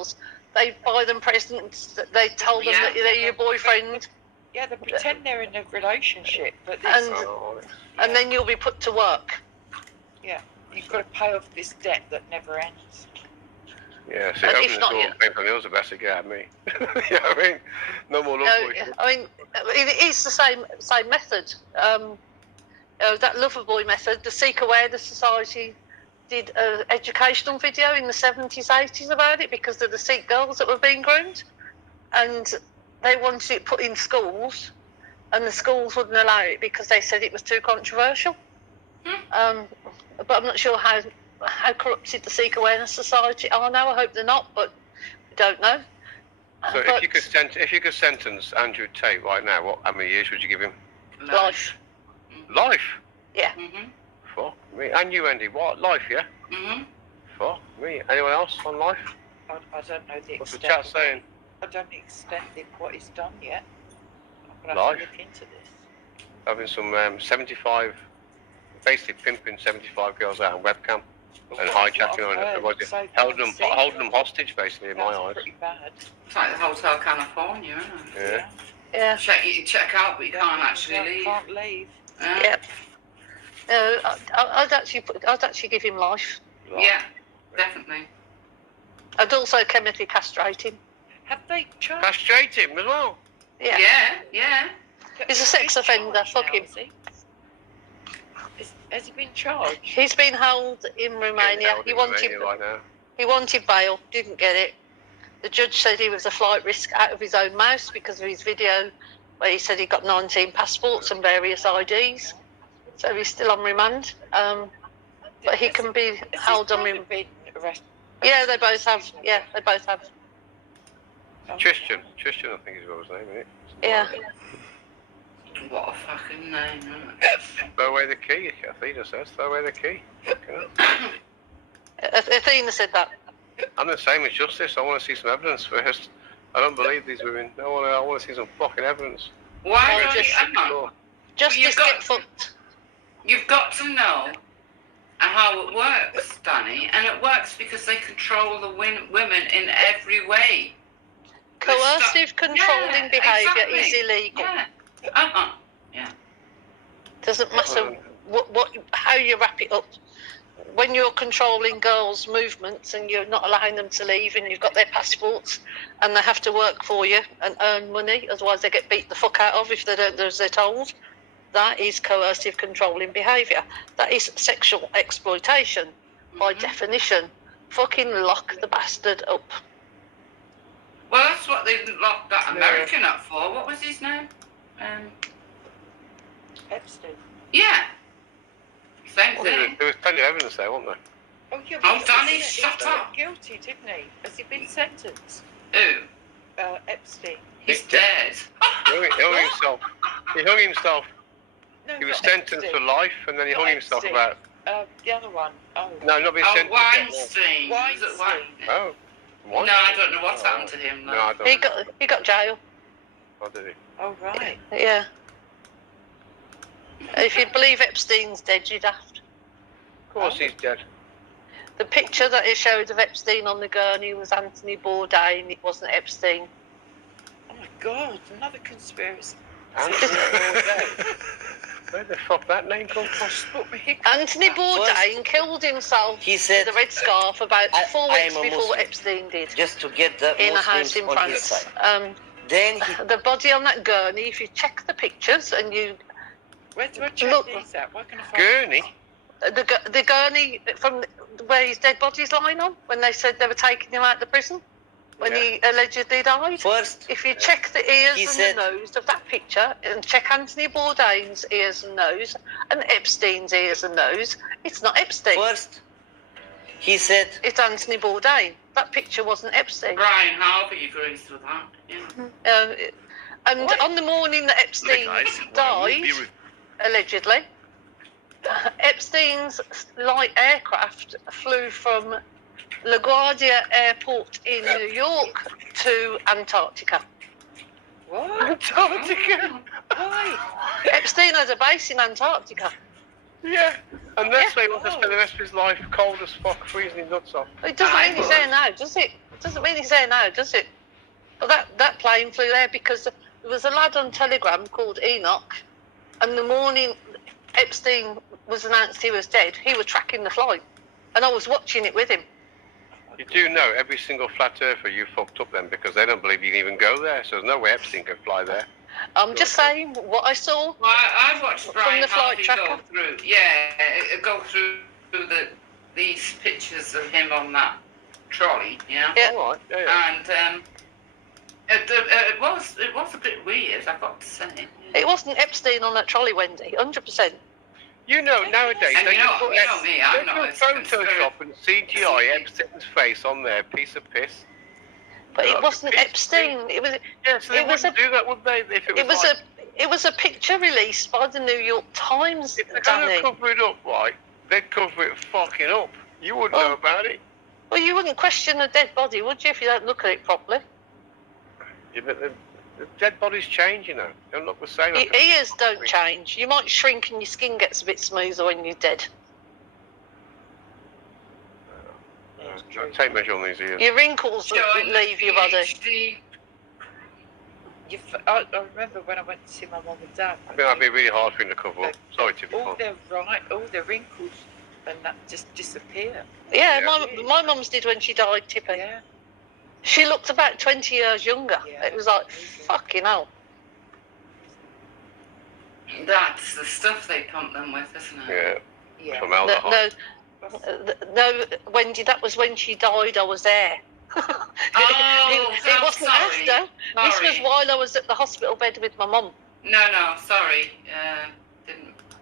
girls, they buy them presents. They tell them that they're your boyfriend. Yeah, they pretend they're in a relationship, but this and then you'll be put to work. Yeah, you've got to pay off this debt that never ends. Yeah, so open the door and pay for meals, the best to get at me. You know what I mean? No more love boy. I mean, it is the same method. That lover boy method. The Sikh Awareness Society did an educational video in the 70s, 80s about it because of the Sikh girls that were being groomed, and they wanted it put in schools, and the schools wouldn't allow it because they said it was too controversial. But I'm not sure how corrupted the Sikh Awareness Society are now. I hope they're not, but we don't know. So if you could sentence Andrew Tate right now, how many years would you give him? Life. Life? Yeah. Fuck me. And you, Wendy, what? Life, yeah? Fuck me. Anyone else on life? I don't know the extent. What's the chat saying? I don't know the extent of what he's done yet. I'm going to have to look into this. Having some 75, basically pimping 75 girls out on webcam and hijacking them and holding them hostage, basically, in my eyes. Pretty bad. It's like the Hotel California, isn't it? Yeah. You can check out, but you can't actually leave. Can't leave. Yep. I'd actually give him life. Yeah, definitely. I'd also chemically castrate him. Have they charged? Castrate him as well? Yeah. Yeah. He's a sex offender. Fuck him. Has he been charged? He's been held in Romania. He wanted bail, didn't get it. The judge said he was a flight risk out of his own mouth because of his video where he said he got 19 passports and various IDs. So he's still on remand. But he can be held on remand. Yeah, they both have. Yeah, they both have. Tristan, I think is what his name, isn't it? Yeah. What a fucking name, isn't it? Throw away the key, Athena says. Throw away the key. Athena said that. I'm the same as justice. I want to see some evidence first. I don't believe these women. I want to see some fucking evidence. Why don't you? Justice get fucked. You've got to know how it works, Danny, and it works because they control the women in every way. Coercive controlling behaviour is illegal. Yeah. Doesn't matter how you wrap it up. When you're controlling girls' movements and you're not allowing them to leave and you've got their passports and they have to work for you and earn money, otherwise they get beat the fuck out of if they don't do as they're told, that is coercive controlling behaviour. That is sexual exploitation by definition. Fucking lock the bastard up. Well, that's what they locked that American up for. What was his name? Epstein. Yeah. Same thing. There was plenty of evidence there, wasn't there? Oh, Danny, shut up. Guilty, didn't he? Has he been sentenced? Who? Epstein. He's dead. He hung himself. No, he was sentenced for life, and then he hung himself about... the other one. No, not being sentenced. Weinstein. Oh. Weinstein. No, I don't know what's happened to him, though. No, I don't he got jail. Oh, did he? Oh, right. Yeah. If you believe Epstein's dead, you'd have to. Of course he's dead. The picture that it showed of Epstein on the gurney was Anthony Bourdain, it wasn't Epstein. Oh my God, another conspiracy. Anthony Bourdain? Where the fuck that name come from? Anthony Bourdain killed himself with a red scarf about 4 weeks before Epstein did. Just to get the in a house in France. Then the body on that gurney, if you check the pictures and you Where do I check these at? Where can I find Gurney? The gurney from where his dead body's lying on, when they said they were taking him out of the prison, when he allegedly died. First, if you check the ears and the nose of that picture, and check Anthony Bourdain's ears and nose, and Epstein's ears and nose, it's not Epstein. First, he said... It's Anthony Bourdain. That picture wasn't Epstein. Brian Harvey agrees with that. Yeah. And on the morning that Epstein died, allegedly, Epstein's light aircraft flew from LaGuardia Airport in New York to Antarctica. What? Antarctica? Why? Epstein has a base in Antarctica. Yeah. And that's why he wants to spend the rest of his life cold as fuck, freezing his nuts off. It doesn't mean he's there now, does it? It doesn't mean he's there now, does it? Well, that plane flew there because there was a lad on Telegram called Enoch, and the morning Epstein was announced he was dead, he was tracking the flight, and I was watching it with him. You do know every single flat earther you fucked up then because they don't believe you can even go there, so there's no way Epstein could fly there. I'm just saying what I saw. Well, I watched Brian the flight Harvey tracker. go through. Go through these pictures of him on that trolley. Yeah. Yeah. All right. Yeah. And it was a bit weird, I've got to say. It wasn't Epstein on that trolley, Wendy, 100%. You know, nowadays, And they you know put me, I'm not as Photoshop and CGI Epstein's face on there, piece of piss. But it wasn't Epstein. It was. Yeah, so they wouldn't do that, would they? If it was, It was a picture released by the New York Times. if they're going Danny. to cover it up, right, they'd cover it fucking up. You wouldn't know about it. Well, you wouldn't question a dead body, would you, if you don't look at it properly? Yeah, but the dead bodies change, you know. They don't look the same. Ears don't change. You might shrink and your skin gets a bit smoother when you're dead. Take measure on these ears. Your wrinkles leave your body. I remember when I went to see my mum and dad. I think that'd be really hard for him to cover up. Sorry to be all their wrinkles and that just disappear. Yeah, my mum's did when she died, Tippy. Yeah. She looked about 20 years younger. Yeah, It was like, amazing. fucking hell. That's the stuff they pump them with, isn't it? Yeah. Yeah. Formaldehyde. No, Wendy, that was when she died, I was there. It wasn't sorry. after. This was Sorry. while I was at the hospital bed with my mum. No, sorry.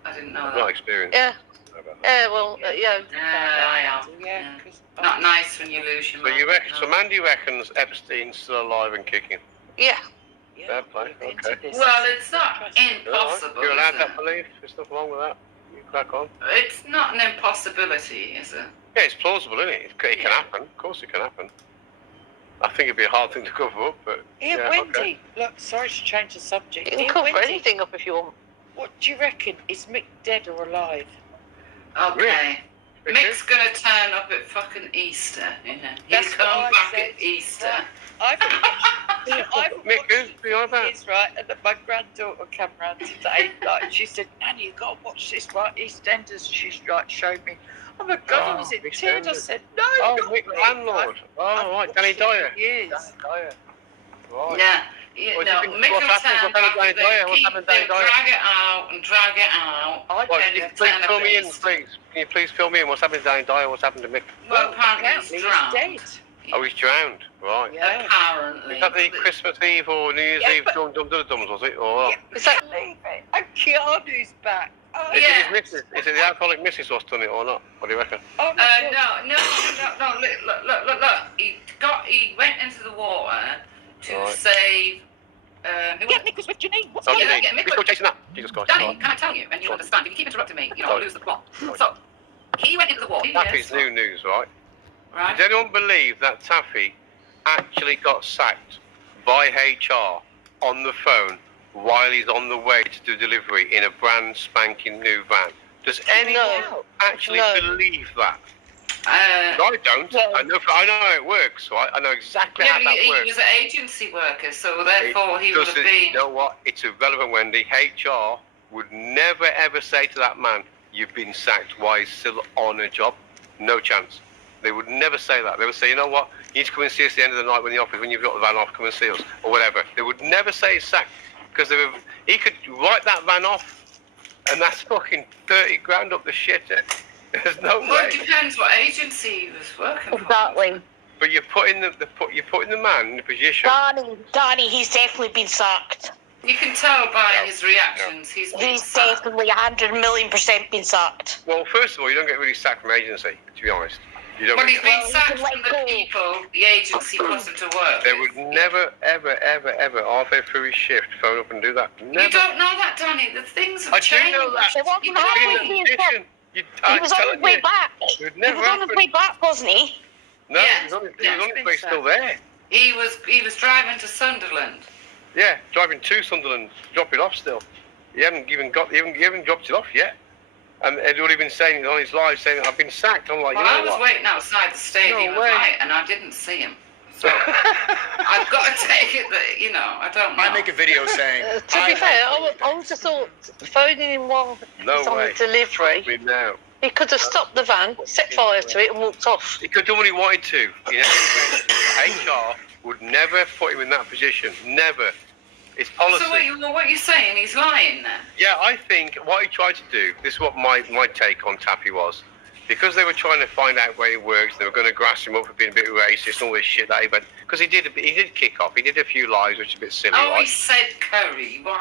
I didn't know I've that. not experienced. Yeah. About that. Yeah, well, yeah. I am. Yeah, Yeah. 'cause Not nice when you lose your So mum. you reckon? So Mandy reckons Epstein's still alive and kicking. Yeah. Fair play, look into okay. this. Well, it's not Interesting. impossible. You're allowed is that it? belief. There's nothing wrong with that. You crack on. It's not an impossibility, is it? Yeah, it's plausible, isn't it? It can Yeah. happen. Of course, it can happen. I think it'd be a hard thing to cover up, but Yeah, Wendy. okay. Look, sorry to change the subject. You can Dear cover Wendy, anything up if you want. what do you reckon? Is Mick dead or alive? Okay. Really? Mick's gonna turn up at fucking Easter, you know. He'll That's what come I back said. at Easter. I've Mick, who's the on about? It's right, and then my granddaughter came round today, like, she said, Nanny, you got to watch this, right, EastEnders, she's like, showed me. Oh my God, I was in tears. I EastEnders. said, no, Oh, not Mick, me. landlord. Oh, I've right, watched Danny it for Dyer. years. Danny Dyer. Right. Yeah. What do you No, think- Mick will what's happened- turn what's back. happened to Danny Dyer? What's happened to Danny They'll Dyer? drag it out and drag it out. I What, don't can you know. please turn fill up me at in, Easter. please? Can you please fill me in? What's happened to Danny Dyer? What's happened to Mick? Well, apparently he's He's drowned. dead. Oh, he's drowned. Right. Yeah. Apparently. Is that the Christmas Eve or New Year's Yeah, Eve but- Dum-Dum-Dum-Dums, was it? Or Yeah, Is that- believe it. And Keanu's back. Oh, is Yeah. it his missus? Is it the alcoholic missus what's done it or not? What do you reckon? oh my God. No. Look. He went into the water to Right. save. Yeah, Nick was with Janine. What's Oh, going Yeah, on? yeah, Mick Let's go chasing that. Jesus Christ. Danny, Right. can I tell you? And you understand. If you keep interrupting me, you know, I'll Sorry. lose the plot. Sorry. So, he went into the water. Taffy's new news, right? Right? Does anyone believe that Taffy actually got sacked by HR on the phone while he's on the way to do delivery in a brand spanking new van? Does anyone actually No. believe that? Uh, I don't. Well- I know how it works, right? I know exactly yeah, how but that he works. was an agency worker, so therefore he would have Doesn't- been. You know what? It's irrelevant, Wendy. HR would never ever say to that man, "You've been sacked." Why he's still on a job? No chance. They would never say that. They would say, "You know what? You need to come and see us at the end of the night when the office, when you've got the van off, come and see us," or whatever. They would never say he's sacked because he could write that van off, and that's fucking 30 grand up the shitter. There's no Well, it way. depends what agency he was working for. Exactly. But you're putting the man in a position. Danny, he's definitely been sacked. You can tell by Yeah. his reactions. He's been He's sacked. definitely 100,000,000% been sacked. Well, first of all, you don't get really sacked from agency, to be honest. You don't. Well, Really he's been Well, he sacked can let from the go. people the agency put him to work. They with. would never, ever, halfway through his shift, phone up and do that. Never. You don't know that, Danny. The things have I do changed. know that. It wasn't You Being halfway in don't. a through his position, He I'm was on his telling way you, back. it would He never was on his happen. way back, wasn't he? No, Yes, he's on his yes, way, he's still there. He was driving to Sunderland. Yeah, driving to Sunderland, drop it off still. You haven't dropped it off yet. And he'd already been saying it on his live, saying, I've been sacked. I'm like, Well, you I know was what? waiting outside the Stadium No of way. Light, and I didn't see him. So I've got to take it that, you know, I don't know. I make a video saying. To be fair, I would have thought phoning him while No he's on way. the delivery, I mean, no. he could have stopped the van, set fire to it, and walked off. He could have done what he wanted to. You know, HR would never put him in that position. Never. It's policy. So what are you saying? He's lying then? Yeah, I think what he tried to do, this is what my take on Tappy was. Because they were trying to find out where he works, they were going to grass him up for being a bit racist and all this shit that he went. Because he did kick off. He did a few lies, which is a bit silly, Oh, right? he said curry. Wow.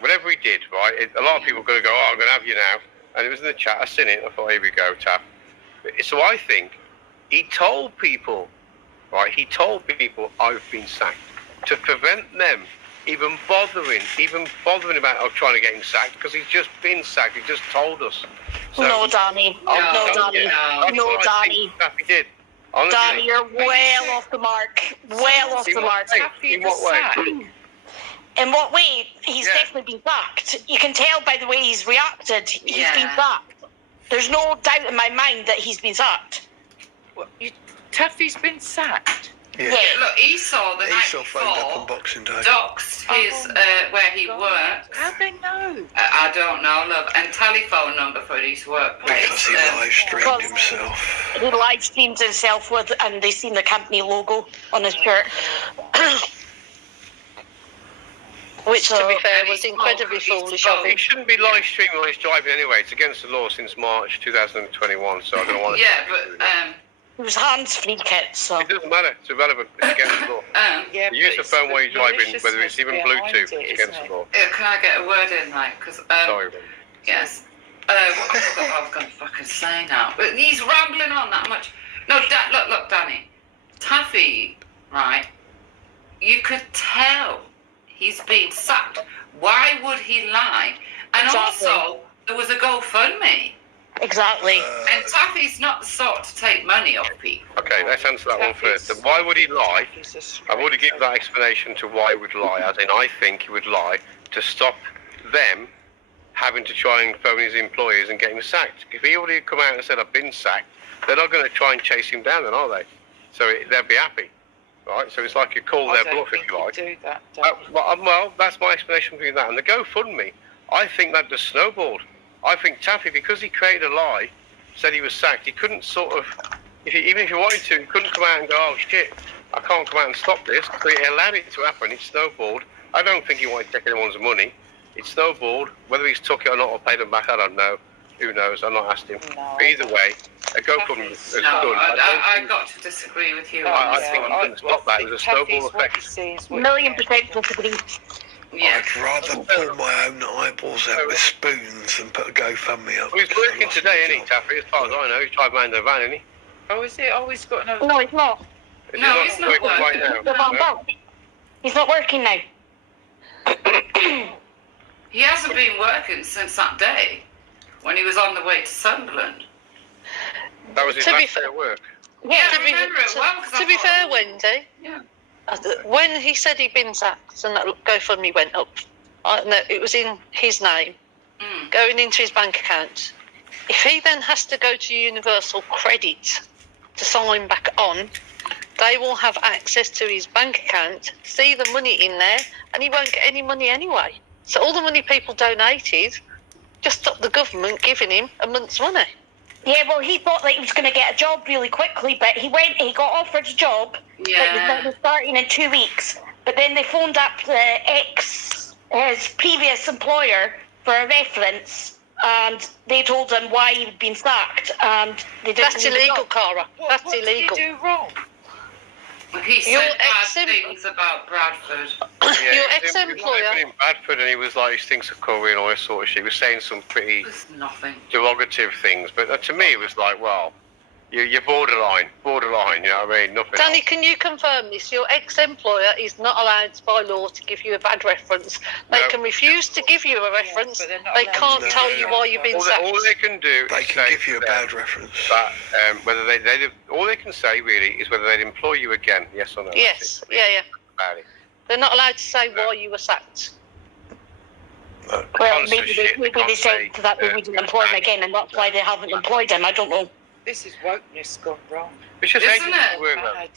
Whatever he did, right? A lot of people are going to go, oh, I'm going to have you now. And it was in the chat. I seen it. I thought, here we go, Tap. So I think he told people, right? He told people I've been sacked to prevent them even bothering about trying to get him sacked, because he's just been sacked. He just told us. So, No, Danny. I'm No, telling you, Danny. that's No, what I Danny. think Tappy did. Honestly. Danny, you're well off the mark. Well off the mark. In what way? In what way? He's Yeah. definitely been sacked. You can tell by the way he's reacted. He's Yeah. been sacked. There's no doubt in my mind that he's been sacked. Taffy's been sacked. Yeah. Look, he saw the night Esau phoned up on before, Boxing Day. doxed his, where he works. How'd they know? I don't know, love, and telephone number for his workplace. Because he live streamed Because- himself. He live streamed himself with, and they seen the company logo on his shirt. Which, to So- be fair, And was he's incredibly spoken- foolish of He him. shouldn't be live streaming while he's driving anyway. It's against the law since March 2021, so I don't want to... Yeah, but It was hands-free kit, so. It doesn't matter. It's irrelevant. It's against the law. Yeah, You use but the it's phone while you're driving, maliciousness whether it's even behind Bluetooth, it, it's isn't against it? the law. can I get a word in, like, because Sorry. yes. What I was going to fucking say now. But he's rambling on that much. No, look, Danny. Taffy, right? You could tell he's been sacked. Why would he lie? And Exactly. also, there was a GoFundMe. Exactly. And Taffy's not the sort to take money off people. Okay, let's answer that one first. So why would he lie? I've already given that explanation to why he would lie. As in, I think he would lie to stop them having to try and phone his employers and get him sacked. If he already come out and said, I've been sacked, they're not going to try and chase him down then, are they? So they'll be happy, right? So it's like you call their bluff, if you like. Do that, Well, that's my explanation for that. And the GoFundMe, I think that just snowballed. I think Taffy, because he created a lie, said he was sacked, he couldn't sort of, even if he wanted to, he couldn't come out and go, oh shit, I can't come out and stop this. So he allowed it to happen. It snowballed. I don't think he wanted to take anyone's money. It snowballed. Whether he's took it or not or paid them back, I don't know. Who knows? I'm not asking. No. But either way, a GoFundMe is No, done. I got to disagree with you. I on think this you one. can stop that. It was a snowball effect. $1,000,000% disagree. Yeah. I'd rather pull my own eyeballs out with spoons than put a GoFundMe up. Well, he's because I working lost today, my isn't he, job. Taffy? As far as I know, he's driving around the van, isn't he? Oh, is it? Oh, he's got another. No, he's not. Is No, he he's not working right working. The now? van No? back. He's not working now. He hasn't been working since that day when he was on the way to Sunderland. That was his To be last day fair- at work. Yeah, to I be, remember it well. 'Cause I to be thought, fair, oh, Wendy, Yeah. when he said he'd been sacked and that GoFundMe went up, no, it was in his name, Mm. going into his bank account. If he then has to go to Universal Credit to sign back on, they will have access to his bank account, see the money in there, and he won't get any money anyway. So all the money people donated just stopped the government giving him a month's money. Yeah, well, he thought that he was going to get a job really quickly, but he got offered a job Yeah. that was starting in 2 weeks. But then they phoned up his previous employer for a reference, and they told him why he'd been sacked, and they didn't. That's give him a illegal, job. Cara. That's What illegal. did he do wrong? He Your said bad ex-em- things about Bradford. Yeah, Your he was ex-employer. living in Bradford, and he was like, his things are curry and all this sort of shit. He was saying some pretty It was nothing. derogative things, but to me, it was like, well, you're borderline, you know what I mean? Nothing Danny, else. can you confirm this? Your ex-employer is not allowed by law to give you a bad reference. They No. can refuse to give you a reference. but they're not They allowed can't to. tell you why you've been All sacked. they can do They is can say give you a to them bad reference. that whether they all they can say really is whether they'd employ you again, yes or no. Yes, yeah. About it. They're not allowed to say why you were sacked. Well, Constant maybe shit, they can't said say, that they wouldn't employ him again, and that's why they haven't employed him. I don't know. This is wokeness gone wrong. It's just Isn't agency it? work, though. Bad.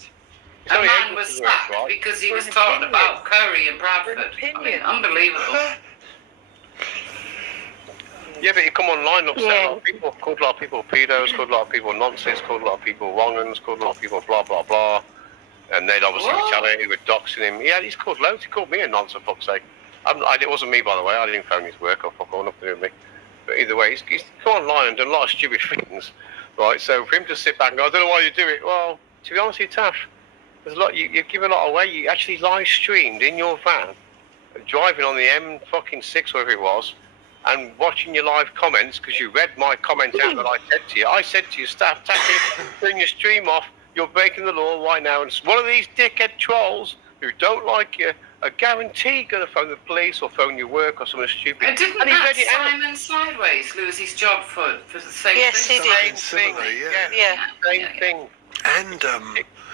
It's A only man was agency work, sacked right? because he For was an talking opinion. about Curry and For an Bradford. I opinion. mean, unbelievable. Yeah, but you come online and upset Yeah. a lot of people. Called a lot of people pedos, called a lot of people nonsense, called a lot of people wrong'uns, called a lot of people blah, blah, blah. And they'd obviously What? retaliate with doxing him. Yeah, he's called loads. He called me a nonce, for fuck's sake. It wasn't me, by the way. I didn't phone his work or fuck all, nothing to do with me. But either way, he's gone online and done a lot of stupid things, right? So for him to sit back and go, I don't know why you do it. Well, to be honest with you, Taff, there's a lot. You give a lot away. You actually live streamed in your van, driving on the M6, whatever it was, and watching your live comments because you read my comment out that I said to you. I said to you, staff, Taffy, turn your stream off. You're breaking the law right now. And one of these dickhead trolls who don't like you are guaranteed going to phone the police or phone your work or something stupid. And didn't And he that read it out. Simon Sideways lose his job for the same Yes, thing? he did. Same thing. Similarly, Yeah. Same thing. And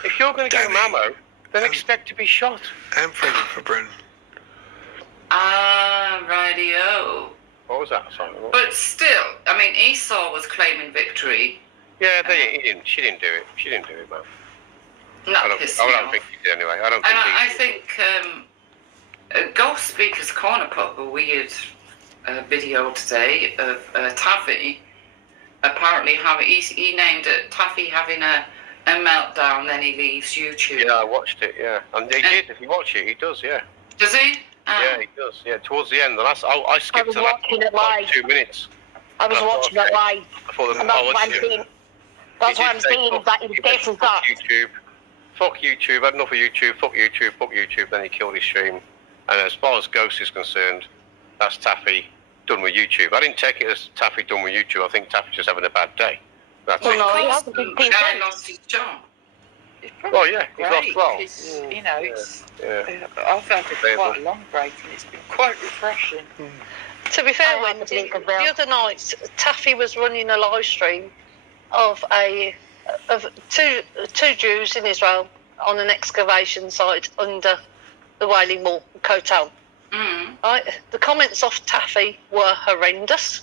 If you're going to give them Danny. ammo, then expect to be shot. and Freddie for Bryn. Ah, rightio. What was that, Simon? But still, I mean, Esau was claiming victory. Yeah, he didn't. She didn't do it. She didn't do it, man. Not I pissed don't me off. think he did anyway. I don't And think I he think Ghost Speaker's Corner put up a weird video today of Taffy apparently he named it Taffy having a meltdown, then he leaves YouTube. Yeah, I watched it, yeah. And he did. If you watch it, he does, yeah. Does he? Yeah, he does. Yeah, towards the end. I skipped was the last watching it live. 2 minutes. I was watching it live, I thought and that's why I'm saying. That's why I'm saying that he was definitely fuck that. YouTube. Fuck YouTube. I had enough of YouTube. Fuck YouTube. Fuck YouTube. Then he killed his stream. And as far as Ghost is concerned, that's Taffy done with YouTube. I didn't take it as Taffy done with YouTube. I think Taffy's just having a bad day. That's Well, it. no, he Of hasn't course, been the paid guy out. lost his job. It's probably Well, yeah, he's lost great, well. 'cause, you know, it's. Yeah. I've had quite a long break and it's been quite refreshing. To be fair, I Wendy, haven't been the well. other night Taffy was running a live stream of two Jews in Israel on an excavation site under the Wailing Wall, Kotel. Mm. Right? The comments off Taffy were horrendous.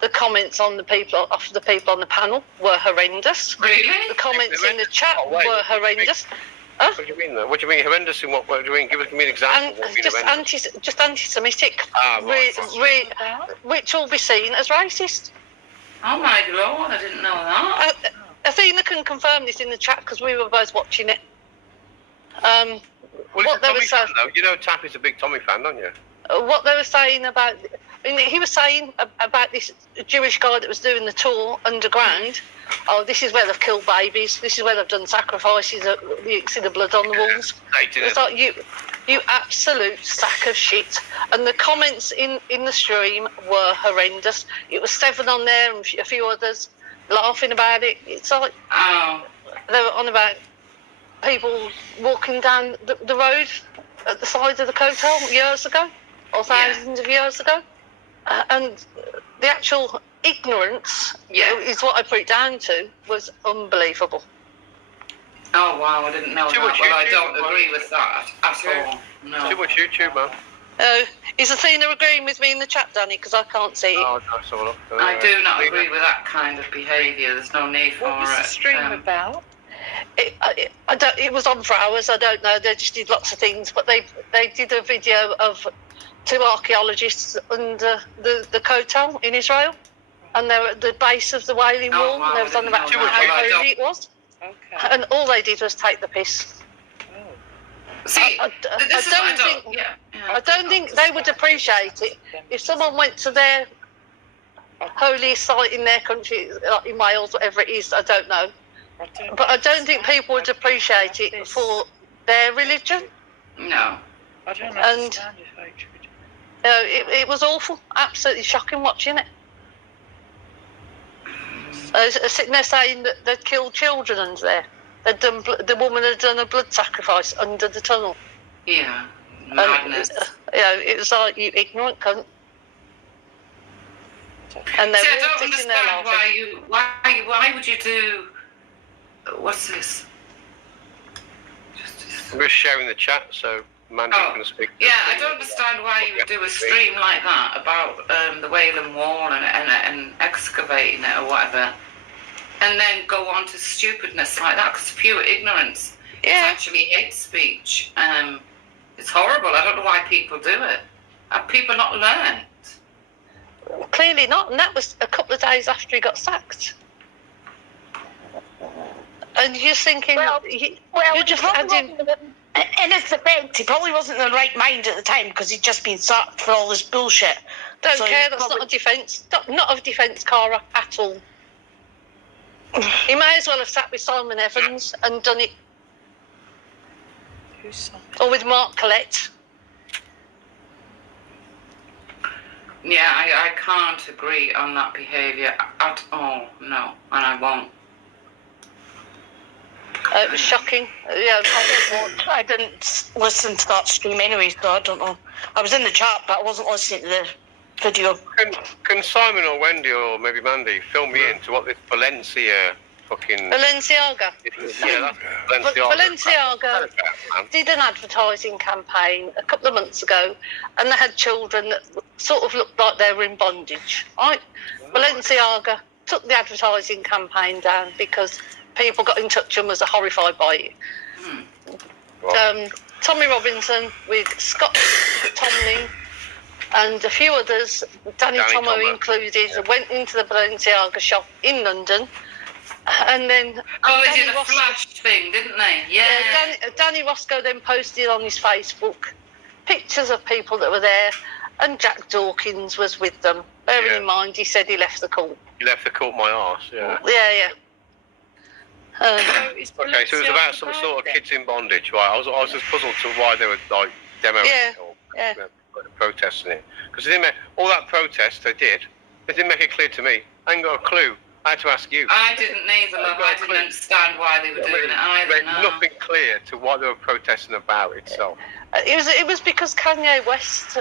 The comments on the people on the panel were horrendous. Really? The comments in the chat Oh, wait, were horrendous. What do you mean, though? What do you mean horrendous? In what do you mean? Give me an example. And What do you mean horrendous? just anti-Semitic, Ah, right. which will be seen as racist. Oh my lord, I didn't know that. Athena can confirm this in the chat because we were both watching it. Well, What he's a they were Tommy saying, fan, though. You know Taffy's a big Tommy fan, don't you? what they were saying about, he was saying about this Jewish guy that was doing the tour underground. Oh, this is where they've killed babies. This is where they've done sacrifices. You see the blood on the walls. It's like you absolute sack of shit. And the comments in the stream were horrendous. It was Seven on there and a few others laughing about it. It's like Oh, they were on about people walking down the road at the side of the Kotel years ago, or thousands of years ago. And the actual ignorance is what I put it down to, was unbelievable. oh wow, I didn't know Too that. much Well, I YouTube, don't man. agree with that at all. No. Too much YouTube, man. Is Athena agreeing with me in the chat, Danny? Because I can't see it. Oh, nice. Have a look. I do not agree with that kind of behaviour. There's no need for What was the it. stream about? It was on for hours. I don't know. They just did lots of things, but they did a video of two archaeologists under the Kotel in Israel, and they were at the base of the Wailing Oh, Wall. wow, and they was on I about didn't know how that. holy it was, Okay. and all they did was take the piss. See, I this is what I don't don't. think- Yeah, I don't think they would appreciate it if someone went to their holiest site in their country, like in Wales, whatever it is. I don't know. But I don't think people would appreciate it for their religion. No. I don't and- understand your hatred. It was awful, absolutely shocking watching it. Sitting there saying that they'd killed children under there. The woman had done a blood sacrifice under the tunnel. Yeah. And, Madness. it was like, you ignorant cunt. And they See, I were all don't sitting there understand laughing. why would you do? What's this? I'm just sharing the chat, so Mandy can speak. Yeah, I don't understand why you would do a stream like that about the Wailing Wall and excavating it or whatever, and then go on to stupidness like that, because pure ignorance. It's actually hate speech. It's horrible. I don't know why people do it. Have people not learned? Clearly not, and that was a couple of days after he got sacked. And you're thinking, you're just adding... In his defence, he probably wasn't in the right mind at the time because he'd just been sacked for all this bullshit. Don't So care, he's that's probably- not a defence. Not a defence, Cara, at all. He may as well have sat with Simon Evans and done it, Who's Simon? or with Mark Collette. Yeah, I can't agree on that behaviour at all. No, and I won't. It was shocking. Yeah, I didn't listen to that stream anyway, so I don't know. I was in the chat, but I wasn't listening to the video. Can Simon or Wendy or maybe Mandy fill me into what this Valencia fucking... Balenciaga. Yeah, that's Balenciaga. Balenciaga did an advertising campaign a couple of months ago, and they had children that sort of looked like they were in bondage. Right? Balenciaga took the advertising campaign down because people got in touch and was horrified by it. Tommy Robinson with Scott Tomlin and a few others, Danny Tomo included, went into the Balenciaga shop in London, and then they did a flash thing, didn't they? Yeah. Danny Roscoe then posted on his Facebook pictures of people that were there, and Jack Dawkins was with them. Bearing in mind, he said he left the court. He left the court my arse, yeah. Yeah. Okay, so it was about some sort of kids in bondage, right? I was just puzzled to why they were like demoing or protesting it, because they didn't make all that protest they didn't make it clear to me. I ain't got a clue. I had to ask you. I didn't either, love. I didn't understand why they were doing it either. No. Nothing clear to what they were protesting about itself. It was because Kanye West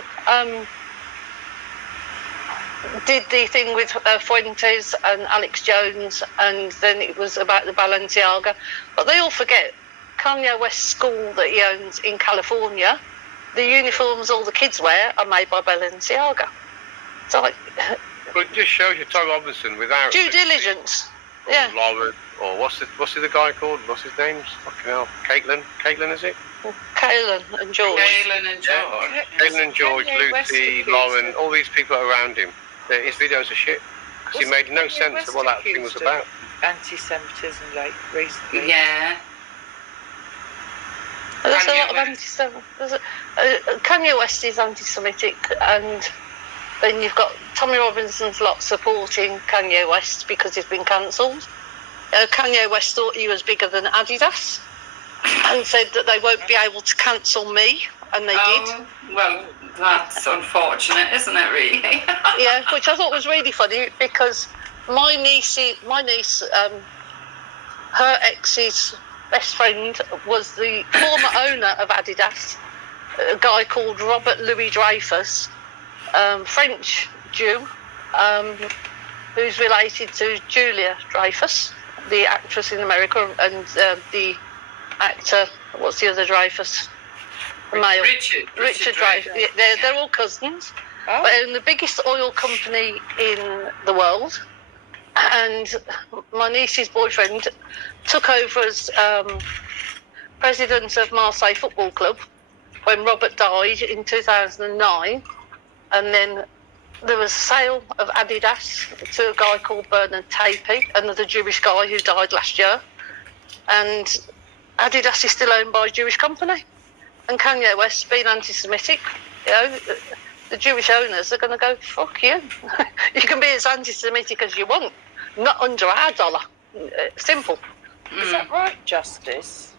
did the thing with Fuentes and Alex Jones, and then it was about the Balenciaga. But they all forget Kanye West's school that he owns in California, the uniforms all the kids wear are made by Balenciaga. So like, Well, it just shows you Tom Robinson without due diligence. Or Lauren, or what's the guy called? What's his name? Fucking hell, Caitlin, is it? Kaylin and George. Kaylin and George. Caitlin and George, Kanye West Lucy, accused Lauren, of- all these people around him. His videos are shit because he made no sense of what that thing was about. Anti-Semitism, like recently. Yeah. There's a Kanye lot of West. anti-Semitic. Kanye West is anti-Semitic, and then you've got Tommy Robinson's lot supporting Kanye West because he's been cancelled. Kanye West thought he was bigger than Adidas and said that they won't be able to cancel me, and they did. Well, that's unfortunate, isn't it, really? Yeah, which I thought was really funny because my niece, her ex's best friend was the former owner of Adidas, a guy called Robert Louis Dreyfus, French Jew, who's related to Julia Dreyfus, the actress in America, and the actor, what's the other Dreyfus? The male. Richard Dreyfus. Yeah, they're all cousins. Oh. But own the biggest oil company in the world, and my niece's boyfriend took over as president of Marseille Football Club when Robert died in 2009, and then there was a sale of Adidas to a guy called Bernard Tapie, another Jewish guy who died last year, and Adidas is still owned by a Jewish company, and Kanye West being anti-Semitic, the Jewish owners are going to go, fuck you. You can be as anti-Semitic as you want, not under our dollar. Simple. Is that right, Justice?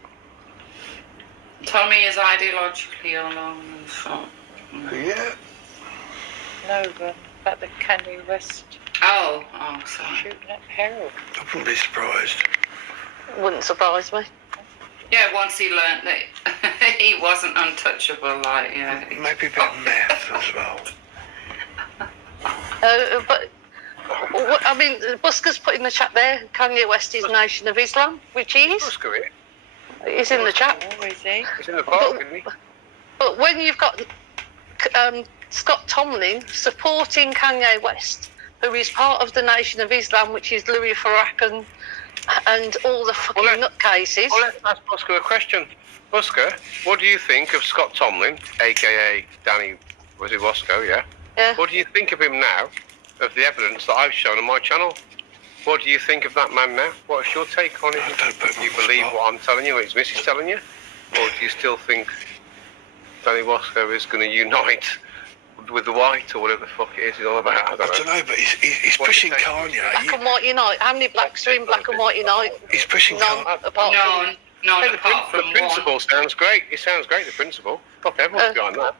Tommy is ideologically alone. So. Yeah. No, about the Kanye West Oh, sorry. shooting at Harold. I wouldn't be surprised. Wouldn't surprise me. Yeah, once he learnt that he wasn't untouchable, like, yeah. Maybe a bit of meth as well. But, I mean, Busker's put in the chat there, Kanye West is Nation of Islam, which he is. Busker, He's in the chat. Oh, is he? he's in the park, isn't he? But when you've got Scott Tomlin supporting Kanye West, who is part of the Nation of Islam, which is Louis Farrakhan and all the fucking nutcases. Well, let's ask Busker a question. Busker, what do you think of Scott Tomlin, a.k.a. Danny, was it Roscoe, yeah? Yeah. What do you think of him now, of the evidence that I've shown on my channel? What do you think of that man now? What's your take on it? Do you believe what I'm telling you, what his missus telling you? Or do you still think Danny Roscoe is going to unite with the white, or whatever the fuck it is he's all about? I don't know, but he's pushing Kanye. Black and white unite. How many blacks are in black and white unite? He's pushing None, Kanye. apart from... None apart from the principle sounds great. It sounds great, the principle. Fuck, everyone's behind that.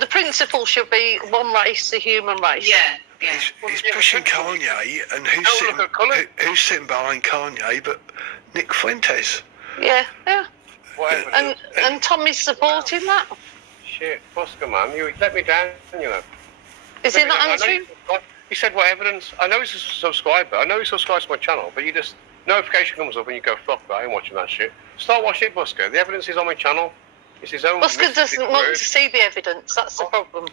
The principle should be one race, the human race. Yeah. He's pushing Kanye, and who's sitting behind Kanye but Nick Fuentes? Yeah. Whatever. And Tommy's supporting that. Shit, Busker, man, you let me down, you know. Is he not answering? He said, what evidence? I know he's a subscriber. I know he subscribes to my channel, but you just... Notification comes up and you go, fuck that, I ain't watching that shit. Start watching it, Busker. The evidence is on my channel. It's his own... Busker doesn't want to see the evidence. That's the problem.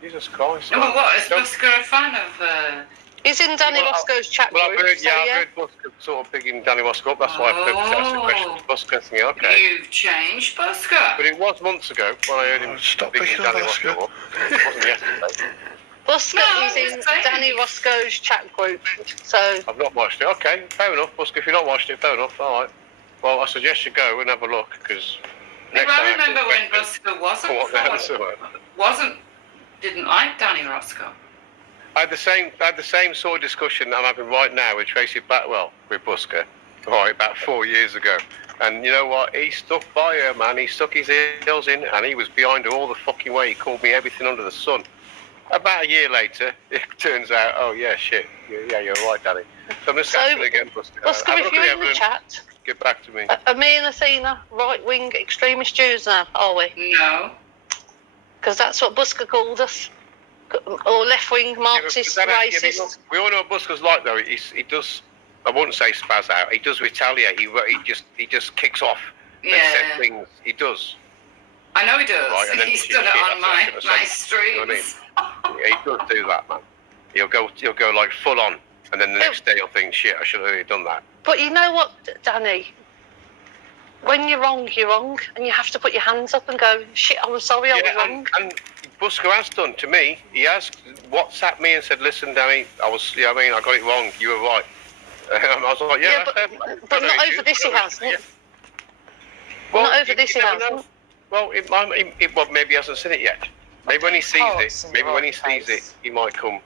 Jesus Christ. Well, what, is Busker a fan of... He's in Danny Roscoe's chat group. I've heard, I've heard Busker sort of bigging Danny Roscoe up. That's why I purposely asked the question to Busker, thinking, okay. You've changed, Busker. But it was months ago when I heard him Stop bigging picking on Danny Busker. Roscoe up. It wasn't yesterday. Busker is in Danny Roscoe's chat group, so... I've not watched it. Okay, fair enough, Busker. If you've not watched it, fair enough. All right. Well, I suggest you go and have a look, because... I remember when Busker didn't like Danny Roscoe. I had the same sort of discussion that I'm having right now with Tracy Batwell with Busker, right, about 4 years ago. And you know what? He stuck by her, man. He stuck his heels in, and he was behind her all the fucking way. He called me everything under the sun. About a year later, it turns out, oh yeah, shit. Yeah, you're right, Danny. So I'm just asking again, Busker. Busker, if you're in the chat, get back to me. Are me and Athena right-wing extremist Jews now, are we? No. Because that's what Busker called us. Or left-wing Marxist, racist. We all know what Busker's like, though. He does, I wouldn't say spaz out, he does retaliate. He just kicks off and says things. He does. I know he does. Right, He's done it on my streams. You know what I mean? He does do that, man. He'll go like full on, and then the next day he'll think, shit, I should have really done that. But you know what, Danny? When you're wrong, and you have to put your hands up and go, shit, I was sorry, I was wrong. And Busker has done to me. He has WhatsApped me and said, listen, Danny, I got it wrong. You were right. I was like, yeah, but not over this he hasn't. Well, not over this he hasn't. Well, maybe he hasn't seen it yet. Maybe when he sees it, he might come.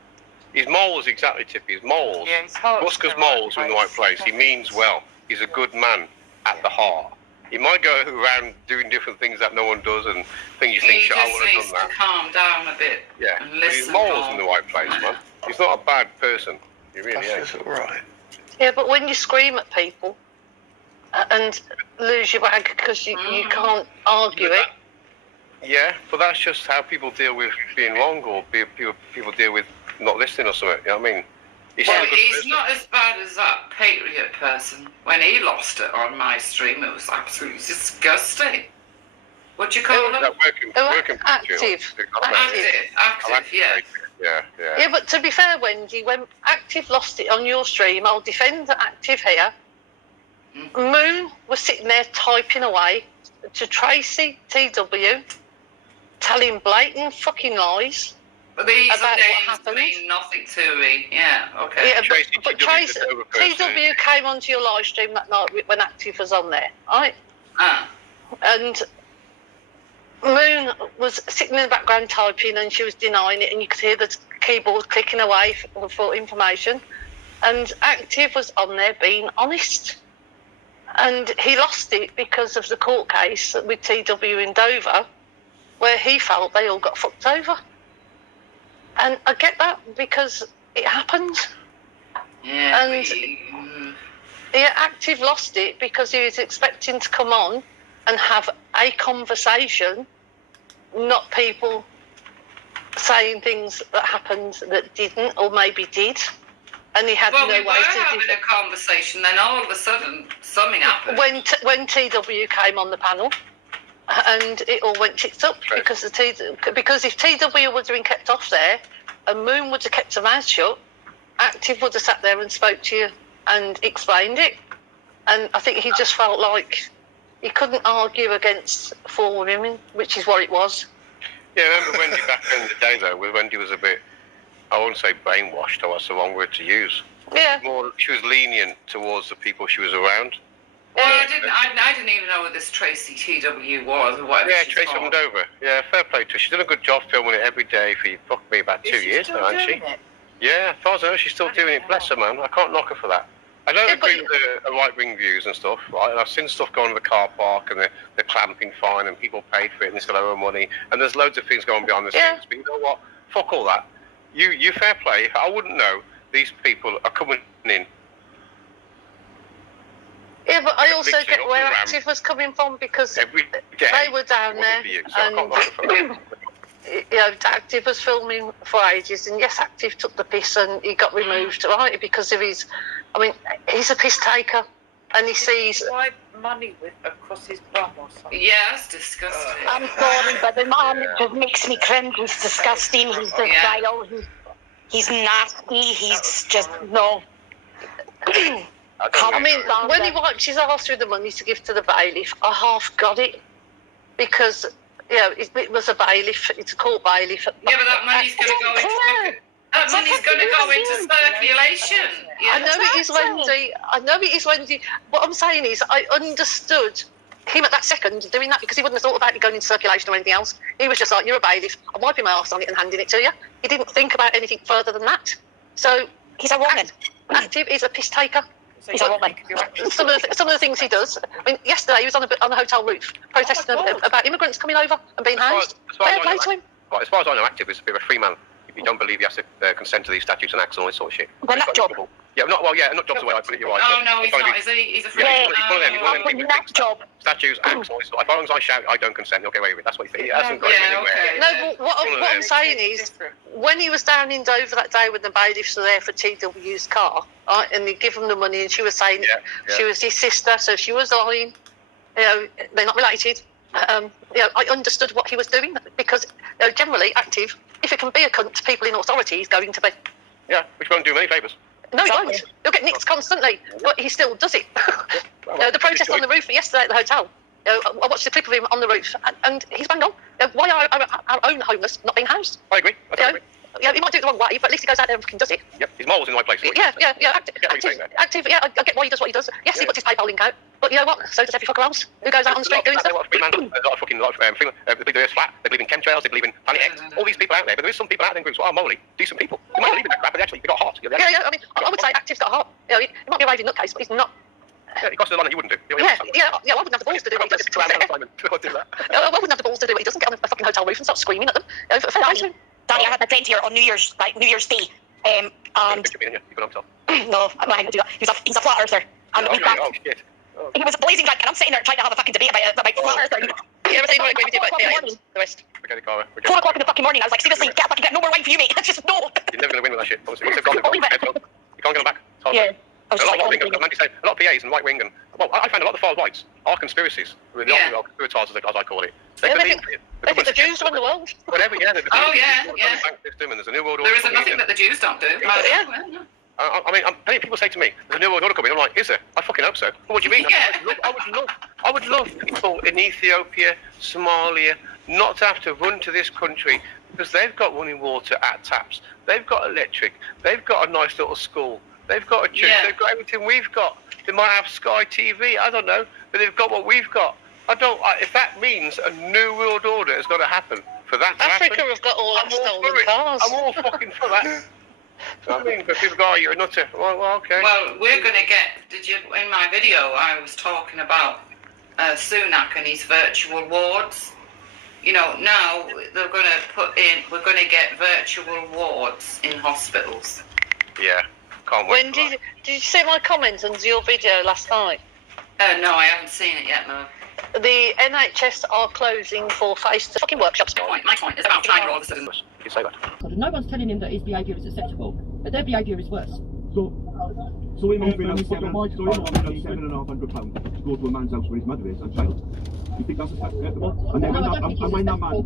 His morals, exactly, Tippy. His morals. Yeah, Busker's morals are in the right place. He means well. He's a good man at the heart. He might go around doing different things that no one does and things you think, shit, I would have done that. Calm down a bit. Yeah, and but his morals in the right place, man. He's not a bad person. He really is. That's all right. Yeah, but when you scream at people and lose your bag because you can't argue it. Yeah, but that's just how people deal with being wrong, or people deal with not listening or something. You know what I mean? He's not as bad as that Patriot person. When he lost it on my stream, it was absolutely disgusting. What do you call him? Working active, yeah. Yeah, but to be fair, Wendy, when Active lost it on your stream, I'll defend Active here. Moon was sitting there typing away to Tracy TW, telling blatant fucking lies. But these about names what happened. mean nothing to me. Yeah, okay. Yeah, Tracy but TW Tracy is a over person, TW came onto your live stream that night when Active was on there, right? And Moon was sitting in the background typing, and she was denying it, and you could hear the keyboard clicking away for information. And Active was on there being honest. And he lost it because of the court case with TW in Dover, where he felt they all got fucked over. And I get that because it happened. Yeah. And Active lost it because he was expecting to come on and have a conversation, not people saying things that happened that didn't or maybe did. And he had no way to do Well, we were having a conversation, then all of a sudden something happened. When TW came on the panel. and it all went tits up because if TW would have been kept off there, and Moon would have kept her mouth shut, Active would have sat there and spoke to you and explained it. And I think he just felt like he couldn't argue against 4 women, which is what it was. Yeah, I remember Wendy back in the day, though, when Wendy was a bit, I wouldn't say brainwashed, or what's the wrong word to use. Yeah. She was lenient towards the people she was around. Well, I didn't even know what this Tracy TW was or whatever. Yeah, she's Tracy called. Dover. Yeah, fair play to her. She's done a good job filming it every day for me about 2 years now, hasn't she? Yeah, as far as I know, she's still doing it. Bless her, man. I can't knock her for that. I don't agree with the right-wing views and stuff, right? And I've seen stuff going to the car park and the clamping fine and people paid for it and they still owe money. And there's loads of things going behind the scenes. But you know what? Fuck all that. You fair play. I wouldn't know these people are coming in. Yeah, but I also get where Active was coming from because they were down there. And Active was filming for ages, and yes, Active took the piss and he got removed, right? Because of his, he's a piss taker, and he sees. Why money across his bum or something? Yeah, that's disgusting. I'm sorry, but the man just makes me cringe. He's disgusting. He's vile. He's nasty. He's just no. When he wiped his arse through the money to give to the bailiff, I half got it because it was a bailiff. It's a court bailiff. Yeah, but that money's going to go into circulation. Yeah, I know it is, Wendy. I know it is, Wendy. What I'm saying is, I understood him at that second doing that because he wouldn't have thought about it going into circulation or anything else. He was just like, "You're a bailiff. I'm wiping my arse on it and handing it to you." He didn't think about anything further than that. So he's a woman. Active is a piss taker. He's a woman. Some of the things he does. Yesterday he was on a hotel roof protesting about immigrants coming over and being housed. Fair play to him. Right, as far as I know, Active is a bit of a free man. If you don't believe he has to consent to these statutes and acts and all this sort of shit. Well, nut job. Yeah, not job's the way I put it. You're right. Oh no, he's not. He's a free man. He's a nut job. Statues, acts, all this sort. As long as I shout, I don't consent. He'll get away with it. That's what he thinks. He hasn't got anywhere. Okay. No, but what I'm saying is, when he was down in Dover that day when the bailiffs were there for TW's car, right, and they give him the money, and she was saying she was his sister, so she was lying. They're not related. I understood what he was doing because generally Active, if it can be a cunt to people in authority, he's going to be. Yeah, which won't do many favours. No, he won't. He'll get nicked constantly, but he still does it. The protest on the roof yesterday at the hotel. I watched the clip of him on the roof, and he's bang on. Why are our own homeless not being housed? I agree. Yeah, he might do it the wrong way, but at least he goes out there and fucking does it. Yep, his morals in the right place. Active, I get why he does what he does. Yes, he puts his PayPal link out, but you know what? So does every fucker else who goes out on the street doing stuff. They believe in flat, they believe in chemtrails, they believe in Planet X. All these people out there, but there is some people out there in groups who are morally decent people. You might believe in that crap, but they got heart. I would say Active's got heart. He might be a raving nutcase, but he's not. Yeah, he costs a lot and you wouldn't do. I wouldn't have the balls to do what he does. I wouldn't have the balls to do what he does and get on a fucking hotel roof and start screaming at them. Daddy, I had my friend here on New Year's Day, and no, I'm not going to do that. He's a flat earther, and he was a blazing drunk, and I'm sitting there trying to have a fucking debate about flat earther. You ever seen what agree with you about the rest? 4 o'clock in the fucking morning, I was like, seriously, can't get no more wine for you, mate. It's just no. You're never going to win with that shit. Honestly, once they've gone, you can't get them back. Yeah. A lot of PAs and right wing and I find a lot of the far rights are conspiracies. Conspirators, as I call it. They think the Jews run the world. Whatever, yeah. There's a new world order. There isn't nothing that the Jews don't do. People say to me, "There's a new world order coming." I'm like, "Is there?" I fucking hope so. What do you mean? I would love people in Ethiopia, Somalia, not to have to run to this country because they've got running water at taps. They've got electric. They've got a nice little school. They've got a church. Yeah. They've got everything we've got. They might have Sky TV. I don't know, but they've got what we've got. If that means a new world order is going to happen for that to Africa happen, have got all our stolen cars. I'm all fucking for that. I mean, but people go, "Oh, you're a nutter." Well, okay. Well, we're going to get. In my video, I was talking about Sunak and his virtual wards. Now they're going to put in. We're going to get virtual wards in hospitals. Yeah. When did you see my comments under your video last night? No, I haven't seen it yet, no. The NHS are closing for face-to-fucking workshops. My point is about China all of a sudden. You say that. No one's telling him that his behaviour is acceptable, but their behaviour is worse. So So him offering out £7,500 to go to a man's house where his mother is and child. You think that's acceptable? And then when that man, no,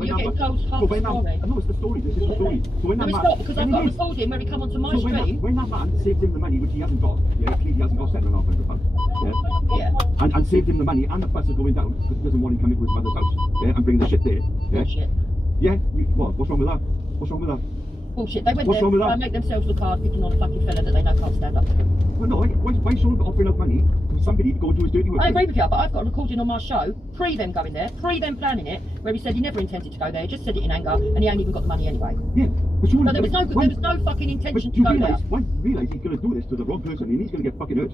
it's the story. This is the story. So when that man, it's not, because I've got recording where he come onto my stream. When that man saved him the money, which he hasn't got, clearly he hasn't got £7,500, and saved him the money, and the bus is going down because he doesn't want him coming to his mother's house, and bring the shit there. Bullshit. What's wrong with that? What's wrong with that? Bullshit. They went there to try and make themselves look hard, picking on a fucking fella that they know can't stand up to. Well, no, why is Sean offering up money for somebody to go and do his dirty work? I agree with you, but I've got a recording on my show, pre them going there, pre them planning it, where he said he never intended to go there, he just said it in anger, and he ain't even got the money anyway. Yeah, but Sean, so there was no fucking intention to go there. Why realise he's going to do this to the wrong person and he's going to get fucking hurt?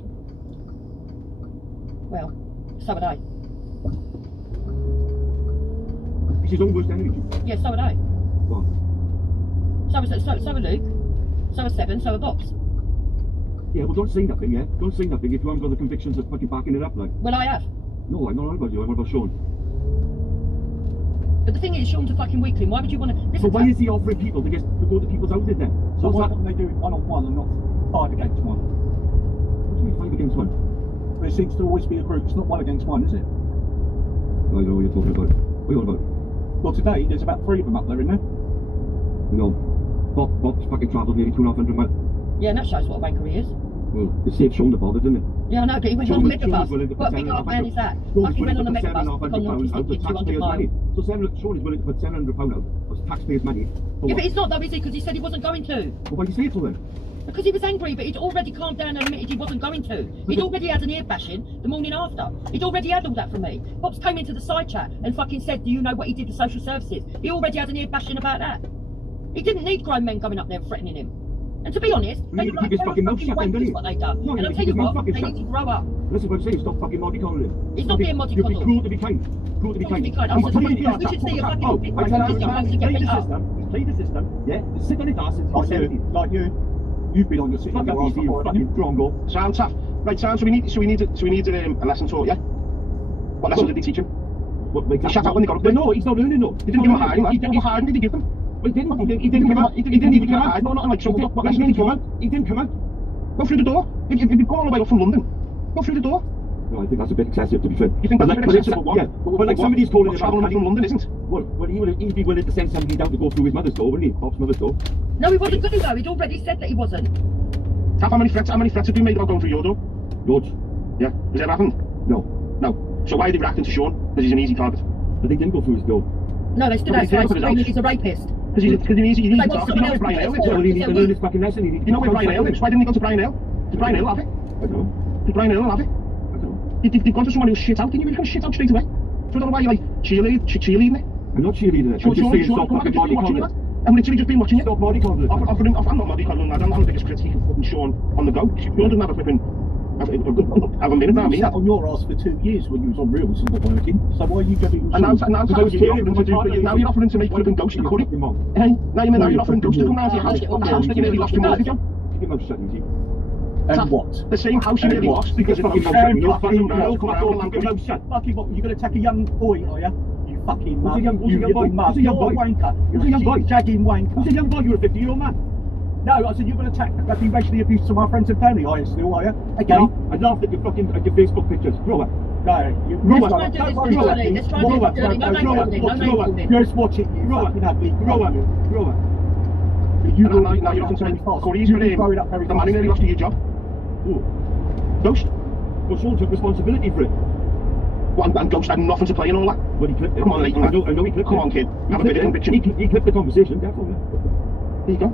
Well, so would I. He's his own worst enemy. Yeah, so would I. What? So are Luke, so are Seven, so are Bobs. Yeah, well, don't say nothing, Don't say nothing if you haven't got the convictions of fucking backing it up, like. Well, I have. No, I'm not on about you, I'm on about Sean. But the thing is, Sean's a fucking weakling. Why would you want to... So why is he offering people to go to people's houses then? So why don't they do it 1-on-1 and not 5 against 1? What do you mean 5 against 1? There seems to always be a group. It's not 1 against 1, is it? I know what you're talking about. What are you on about? Well, today, there's about 3 of them up there, isn't there? No. Bob's fucking travelled nearly 2,500 miles. Yeah, and that shows what a wanker he is. Well, it saved Sean the bother, didn't it? Yeah, I know, but he went on the megabus. What a big old man is that? Fucking went on the megabus to come on to stick 200 miles. So Sean is willing to put £700 out of taxpayers' money. Yeah, but he's not though, is he? Because he said he wasn't going to. Well, why did you say it to them? Because he was angry, but he'd already calmed down and admitted he wasn't going to. He'd already had an ear bashing the morning after. He'd already had all that from me. Pops came into the side chat and fucking said, do you know what he did to social services? He already had an ear bashing about that. He didn't need grown men coming up there threatening him. And to be honest, they were like, what they done. No, and I'll tell you what, they need to grow up. Listen, what I'm saying, stop fucking mollycoddling him. He's not being mollycoddled. You'd be cruel to be kind. Cruel to be kind. We should see a fucking bit like this supposed to get beat up. He's played the system, sit on his ass since he's 70. Like you. You've been on your sitting your ass before, haven't you? Drongo. Sound tough. Right, sound, so we need a lesson taught, yeah? What lesson did they teach him? He shut out when they got up there. No, he's not learning, no. He didn't give him a hiding, lad. What hiding did he give them? He didn't come out. He didn't even come out. No, not like so. What lesson did he come out? He didn't come out. Go through the door. If you've gone all the way up from London, go through the door. No, I think that's a bit excessive, to be fair. You think that's a bit excessive? Yeah, but like somebody's calling it travelling from London, isn't? Well, he'd be willing to send somebody down to go through his mother's door, wouldn't he? Bob's mother's door. No, he wasn't going to though. He'd already said that he wasn't. How many threats have you made about going through your door? Loads. Yeah. Has that happened? No. So why are they reacting to Sean? Because he's an easy target. But they didn't go through his door. No, they stood outside screaming he's a rapist. Because he's an easy target. You know where Brian Hale lives? Well, he needs to learn his fucking lesson. You know where Brian Hale lives? Why didn't he go to Brian Hale? Did Brian Hale have it? I don't know. Did Brian Hale have it? I don't know. They've gone to someone who's shit out. Can you really shit out straight away? So I don't know why you're like cheerleading it. I'm not cheerleading it. I'm just saying stop fucking mollycoddling. I've literally just been watching it. Stop mollycoddling. I'm not mollycoddling, lad. I'm not the biggest critic of fucking Sean on the go. Sean doesn't have a flipping... have a minute about me. You sat on your arse for 2 years when you was on Reels and not working. So why are you getting... And now you're offering to make flipping Ghost to curry. Hey, now you're offering Ghost to come round to your house on the house that you nearly lost your mortgage on. Give him a shut, you. And what? The same house you nearly lost because fucking you're going to take a young boy, are you? You fucking mug. Who's a young boy? You're a wanker. You're a young boy. Jagging wanker. Who's a young boy? You're a 50-year-old man. No, I said you're going to attack, be racially abused to my friends and family, are you still, are you? Okay. I laughed at your fucking Facebook pictures. Grow up. No, you let's try and do this properly. Let's try and do this dirty. No name calling. Just watch it, you fucking ugly. Grow up. Grow up. Now you're offering to make Corey's your name. The man who nearly lost you your job. Who? Ghost. Well, Sean took responsibility for it. Well, and Ghost had nothing to play in all that. Well, he clipped it. Come on, Leighton. I know he clipped it. Come on, kid. Have a bit of conviction. He clipped the conversation, definitely. There you go.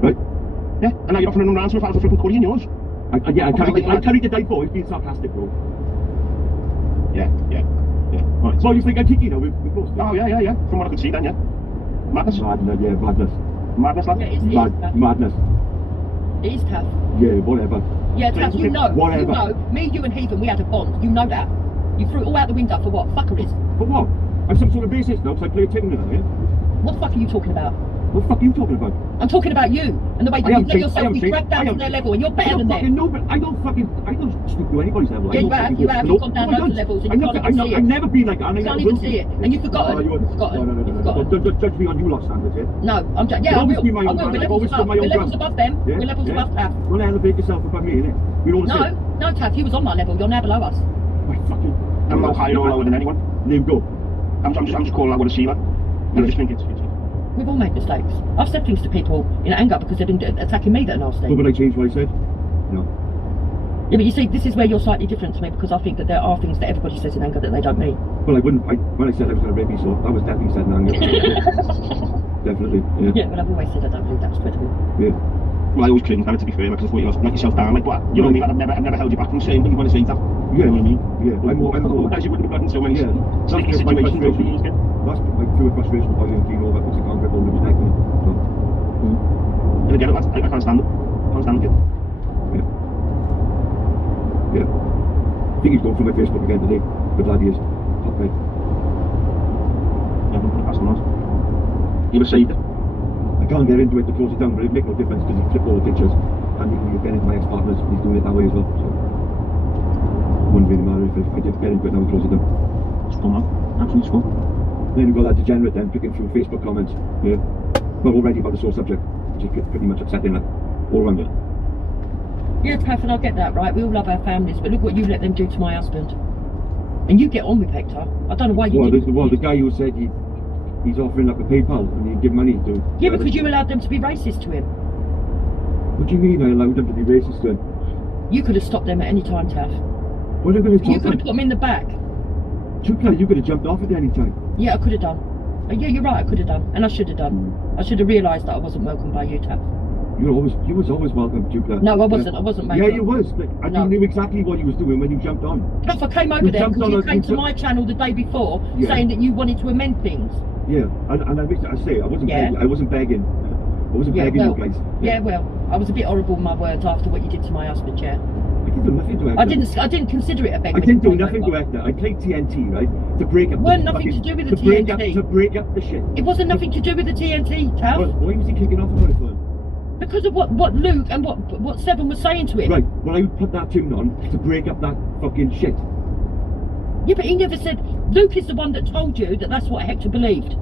Right. Yeah, and now you're offering them rounds with a flipping Corey in yours. I carried the day forward. He's being sarcastic, bro. Yeah. Right. So you think I'm kicking now? We're close. Oh, yeah. From what I could see then, yeah. Madness. Madness. Madness, lad. Yeah, madness. It is tough. Yeah, whatever. Yeah, tough. You know. Whatever. You know. Me, you and Heathen, we had a bond. You know that. You threw it all out the window for what? Fuckeries. For what? I'm some sort of racist now because I play a tin with her, yeah? What the fuck are you talking about? What the fuck are you talking about? I'm talking about you and the way that you let yourself be dragged down to their level, and you're better than them. No, but I don't speak to anybody's level. Yeah, you have. You've gone down those levels and you can't even see it. I've never been like that. You can't even see it, and you've forgotten. You've forgotten. Don't judge me on you lot standards, yeah? No, I'm just, yeah, I will. We're levels above them. We're levels above Taff. Well, elevate yourself above me, innit? We're all the same. No, Taff, you was on my level. You're now below us. I'm not higher or lower than anyone. Name go. I'm just calling out what I see, like. And I just think it's... We've all made mistakes. I've said things to people in anger because they've been attacking me that are nasty. Well, but I changed what I said? No. Yeah, but you see, this is where you're slightly different to me, because I think that there are things that everybody says in anger that they don't mean. Well, I wouldn't. When I said I was going to rape you, so that was definitely said in anger. Definitely. Yeah. Yeah, but I've always said I don't believe that's credible. Yeah. Well, I always cling to it, to be fair, because I thought you let yourself down, like, what? You know what I mean? Like, I've never held you back from saying what you want to say, that. Yeah. You know what I mean? Yeah. I'm more. As you wouldn't have gotten so many sticky That's my situations over the years, kid. That's my true frustration with boiling clean over because I can't get hold of his neck. So. And again, I can't stand it. I can't stand it, kid. Yeah. Yeah. I think he's going through my Facebook again today. Good lad he is. Top guy. Yeah, I'm going to pass him on. You were saved it. I can't get into it to close it down, but it makes no difference because he's clipped all the pictures and you get into my ex-partners, he's doing it that way as well. So it wouldn't really matter if I did get into it now and close it down. It's cool, man. Absolutely cool. Then we've got that degenerate then picking through Facebook comments. Yeah. Well, already about the sore subject, which is pretty much upsetting that all around it. Yeah, Taff, and I get that, right? We all love our families, but look what you let them do to my husband. And you get on with Hector. I don't know why you didn't. Well, the guy who said he's offering up a PayPal and he'd give money to... Yeah, because you allowed them to be racist to him. What do you mean I allowed them to be racist to him? You could have stopped them at any time, Taff. What are going to You could have put them in the back. You could have jumped off at any time. Yeah, I could have done. Yeah, you're right, I could have done. And I should have done. I should have realised that I wasn't welcome by you, Taff. You was always welcome, Duke. No, I wasn't. I wasn't, mate. Yeah, you was. And you knew exactly what you was doing when you jumped on. Taff, I came over there because you came to my channel the day before saying that you wanted to amend things. Yeah, and I say, I wasn't begging. I wasn't begging you guys. Yeah, well, I was a bit horrible with my words after what you did to my husband, yeah. I didn't do nothing to Hector. I didn't consider it a begging. I didn't do nothing to Hector. I played TNT, right? To break up nothing to do with the TNT. To break up the shit. It wasn't nothing to do with the TNT, Taff. Well, why was he kicking off about it for? Because of what Luke and what Seven was saying to him. Right, well I put that tune on to break up that fucking shit. Yeah, but he never said... Luke is the one that told you that that's what Hector believed.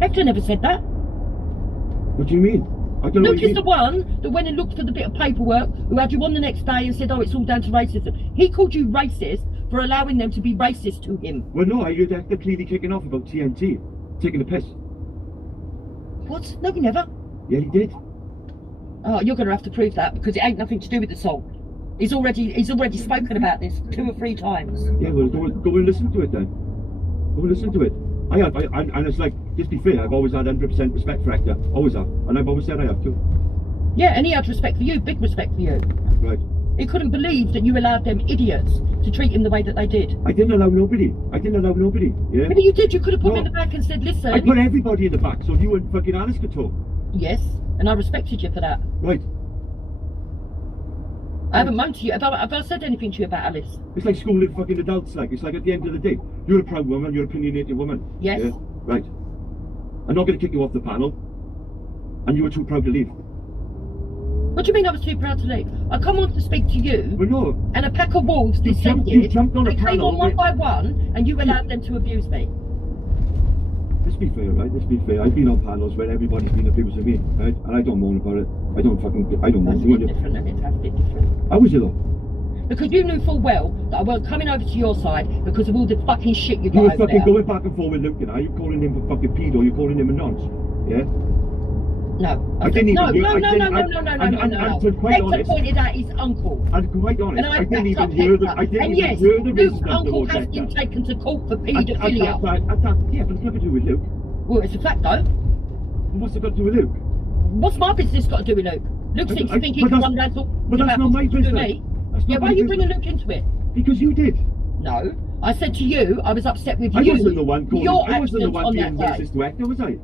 Hector never said that. What do you mean? I don't know Luke is the one that went and looked for the bit of paperwork, who had you on the next day and said, oh, it's all down to racism. He called you racist for allowing them to be racist to him. Well, no, I heard Hector clearly kicking off about TNT. Taking a piss. What? No, he never. Yeah, he did. Oh, you're going to have to prove that, because it ain't nothing to do with the song. He's already spoken about this 2 or 3 times. Yeah, well, go and listen to it then. Go and listen to it. And it's like, just be fair, I've always had 100% respect for Hector. Always have. And I've always said I have too. Yeah, and he had respect for you, big respect for you. Right. He couldn't believe that you allowed them idiots to treat him the way that they did. I didn't allow nobody. Yeah. But you did. You could have put him in the back and said, listen. I put everybody in the back so you and fucking Alice could talk. Yes, and I respected you for that. Right. I haven't moaned to you. Have I said anything to you about Alice? It's like schooling fucking adults, like. It's like at the end of the day, you're a proud woman, you're an opinionated woman. Yes. Yeah? Right. I'm not going to kick you off the panel, and you were too proud to leave. What do you mean I was too proud to leave? I come on to speak to you, well, no. And a pack of wolves descended. You jumped on a panel. They came on one by one, and you allowed them to abuse me. Let's be fair, right? Let's be fair. I've been on panels where everybody's been abusing me, right? And I don't moan about it. I don't moan. That's a bit different, and it's a bit different. How was it though? Because you knew full well that I weren't coming over to your side because of all the fucking shit you got over there. You were fucking going back and forth with Luke, you know? You're calling him a fucking pedo, you're calling him a nonce, yeah? No. I didn't even hear... No. Hector pointed out his uncle. And quite honest, I didn't even hear the... And yes, Luke's uncle has been taken to court for paedophilia. Yeah, but it's nothing to do with Luke. Well, it's a fact though. What's it got to do with Luke? What's my business got to do with Luke? Luke seems to think he can run around talking But that's not my business. Yeah, why are you bringing Luke into it? Because you did. No. I said to you, I was upset with you. I wasn't the one being racist to Hector, was I?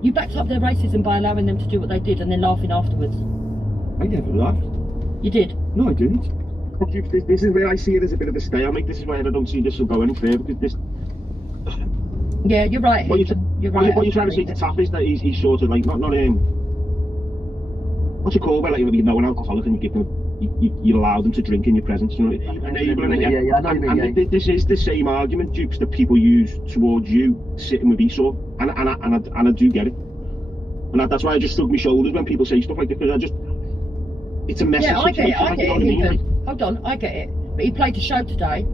You backed up their racism by allowing them to do what they did and then laughing afterwards. I never laughed. You did? No, I didn't. This is where I see it as a bit of a stalemate. This is why I don't see this will go any further, because Yeah, you're right. What You're right. you're trying to say to Taff is that he's sort of like not what's it called? Where like you know an alcoholic and you give them you allow them to drink in your presence, you know, enabling it. Yeah, I know what you mean, and this is the same argument, Dukes, that people use towards you sitting with Esau, and I do get it, and that's why I just shrug my shoulders when people say stuff like this, because it's a message. Yeah, I get it. I get it. Hold on, I get it. But he played a show today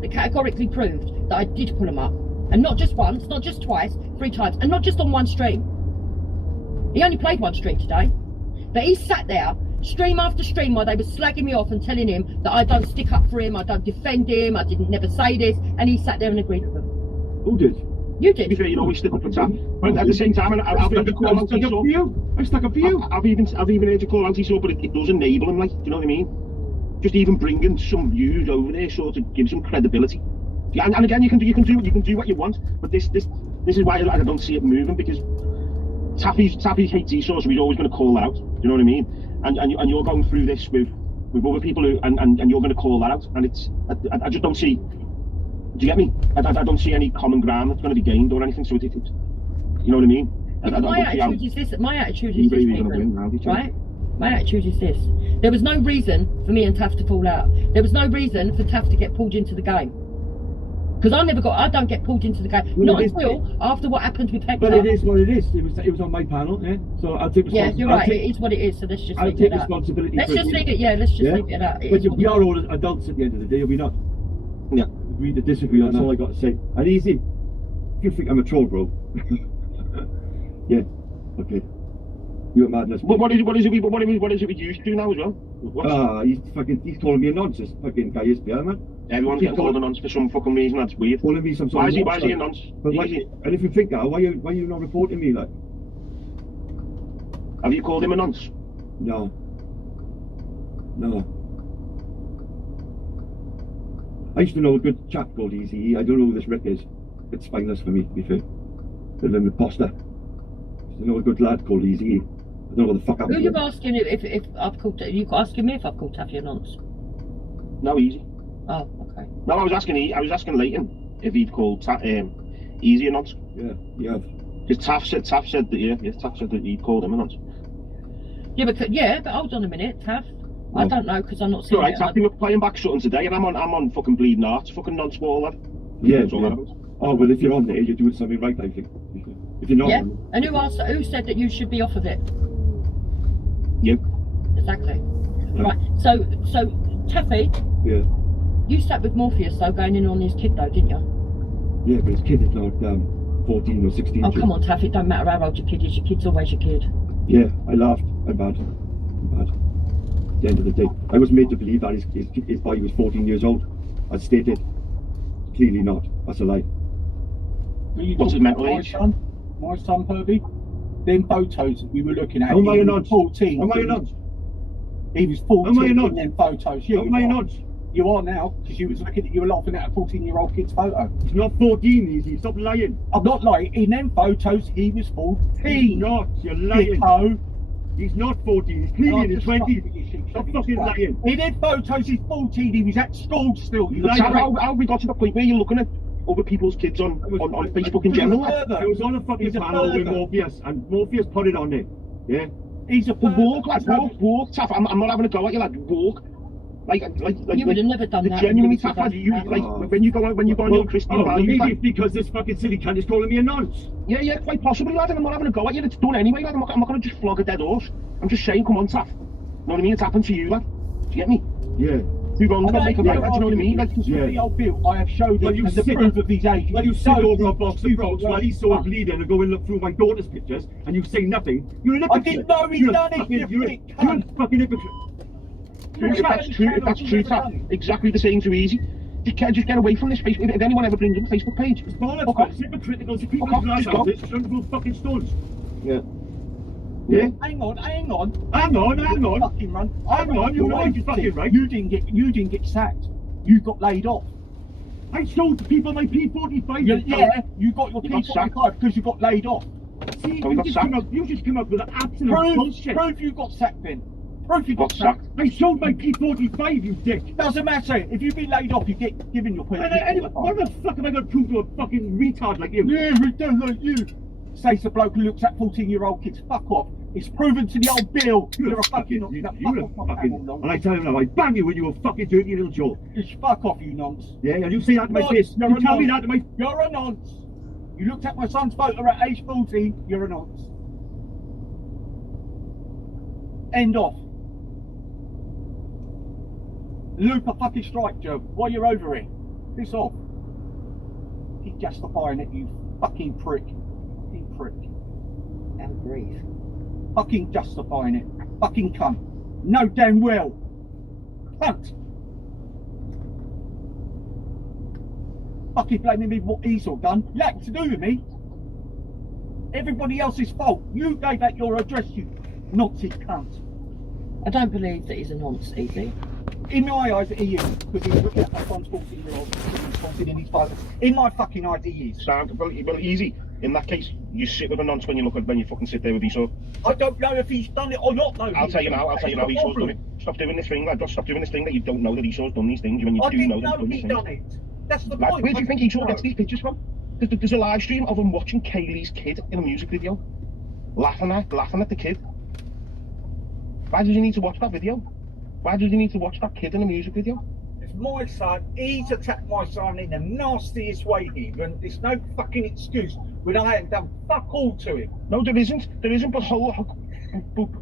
that categorically proved that I did pull him up, and not just once, not just twice, 3 times, and not just on one stream. He only played one stream today, but he sat there stream after stream while they were slagging me off and telling him that I don't stick up for him, I don't defend him, I didn't never say this, and he sat there and agreed with them. Who did? You did. To be fair, you always stick up for Taff, but at the same time, I've stuck up for you. I stuck up for you. I've even heard you call anti-Saw, but it does enable him, like, do you know what I mean? Just even bringing some views over there sort of gives him credibility. And again, you can do what you want, but this is why I don't see it moving, because Taffy hates Esau, so he's always going to call that out. Do you know what I mean? And you're going through this with other people who and you're going to call that out, and it's I just don't see. Do you get me? I don't see any common ground that's going to be gained or anything. So it you know what I mean? My attitude is this, right? My attitude is this. There was no reason for me and Taff to fall out. There was no reason for Taff to get pulled into the game. Because I don't get pulled into the game. Well, not until after what happened with Hector. But it is what it is. It was on my panel, yeah. So I'll take responsibility. Yeah, you're right. It is what it is. So let's just leave it at that. Responsibility. Let's just leave it. Yeah, let's just leave it at that. But we are all adults at the end of the day, are we not? Yeah. Agree to disagree. That's all I got to say. And easy. You think I'm a troll, bro? Yeah. Okay. You're madness. What is it we used to do now as well? He's calling me a nonsense. Fucking guy is there, man. Everyone's getting called a nonce for some fucking reason. That's weird. Calling me some sort why of is he a nonce? And if you think that, why are you not reporting me, like? Have you called him a nonce? No. I used to know a good chap called Easy. I don't know who this Rick is. It's spineless for me, to be fair. Bit of an imposter. I used to know a good lad called Easy. I don't know what the fuck happened. Who are you asking if I've called? You asking me if I've called Taffy a nonce? No, Easy. Oh, okay. No, I was asking Leighton if he'd called Easy a nonce. Yeah, you have. Because Taff said that Taff said that he'd called him a nonce. Yeah, but hold on a minute, Taff. I don't know because I'm not seeing it. Taff, we were playing back Sutton today, and I'm on fucking bleeding hearts, fucking nonce wall, lad. Yeah. Oh, well, if you're on there, you're doing something right, I think. If you're not. Yeah. And who said that you should be off of it? You. Exactly. Right. So Taffy. Yeah. You sat with Morpheus though, going in on his kid though, didn't you? Yeah, but his kid is now 14 or 16. Oh, come on, Taff, it don't matter how old your kid is, your kid's always your kid. Yeah, I laughed. I'm bad. At the end of the day, I was made to believe that his boy was 14 years old. As stated. Clearly not. That's a lie. What's his mental age? My son, Herbie. Them photos we were looking at. Am I a nonce? 14. Am I a nonce? He was 14 Am I a nonce? in them photos. Yeah, Am I a nonce? You are now, because you were laughing at a 14-year-old kid's photo. He's not 14, Easy. Stop lying. I'm not lying. In them photos, he was 14. He's not. You're lying. Dicko. He's not 14. He's clearly in his 20s. Stop fucking lying. In them photos, he's 14. He was at school still. How have we got to the point where you're looking at other people's kids on Facebook in general? I was on a fucking panel with Morpheus, and Morpheus put it on there. Yeah. He's a walk, lad. Walk, Taff. I'm not having a go at you, lad. Walk. Like you would have never done that. Genuinely, Taff, lad. When you go on your Christian value. Maybe it's because this fucking silly cunt is calling me a nonce. Yeah, quite possibly, lad. And I'm not having a go at you. It's done anyway, lad. I'm not going to just flog a dead horse. I'm just saying, come on, Taff. You know what I mean? It's happened to you, lad. Do you get me? Yeah. Who wrong? Make a right, do you know what I mean? The old Bill, I have showed him the proof of these ages. Well, you sit over a box of frogs while he's so bleeding and go and look through my daughter's pictures, and you say nothing. You're an hypocrite. I didn't know he'd done it. You're a fucking hypocrite. If that's true, Taff. Exactly the same too easy. Just get away from this Facebook. If anyone ever brings up a Facebook page. It's hypocritical to people's lives out there. It's fucking stunts. Yeah. Yeah. Hang on. Fucking run. Hang on, you're right, you're fucking right. You didn't get sacked. You got laid off. I showed people my P45. Yeah, you got your P45 because you got laid off. See, you just come up with an absolute bullshit. Prove you got sacked then. Proof you got What's that? sacked. I sold my P45, you dick. Doesn't matter. If you've been laid off, you get given your P45. Anyway, what the fuck am I going to prove to a fucking retard like you? Yeah, retard like you. Says the bloke who looks at 14-year-old kids. Fuck off. It's proven to the old Bill. You're a fucking... You're a fucking... And I tell you now, I'd bang you with your fucking dirty little jaw. Just fuck off, you nonce. Yeah, and you say that to my face. You tell me that to my... You're a nonce. You looked at my son's photo at age 14. You're a nonce. End off. Loop a fucking strike, Joe, while you're over it. Piss off. Keep justifying it, you fucking prick. Fucking prick. And breathe. Fucking justifying it. Fucking cunt. No damn well. Cunt. Fucking blaming me for what he's all done. Nothing to do with me. Everybody else's fault. You gave out your address, you Nazi cunt. I don't believe that he's a nonce, Easy. In my eyes, he is, because he's looking at my son's 14-year-old in his father. In my fucking eyes, he is. Sound, well, easy. In that case, you sit with a nonce when you fucking sit there with Esau. I don't know if he's done it or not, though. I'll tell you now, Esau's done it. Stop doing this thing, lad. Just stop doing this thing that you don't know that Esau's done these things when you do know that he's done these things. That's the Lad, point. where do you think Esau gets these pictures from? There's a live stream of him watching Kaylee's kid in a music video. Laughing at the kid. Why did you need to watch that video? Why did you need to watch that kid in a music video? It's my son. He's attacked my son in the nastiest way, even. There's no fucking excuse when I haven't done fuck all to him. No, there isn't. There isn't, but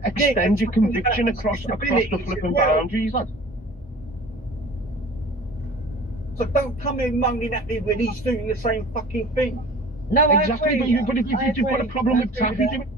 extend your conviction across the flipping boundaries, lad. So don't come in moaning at me when he's doing the same fucking thing. No, exactly, I agree. but if you've got a problem with Taffy doing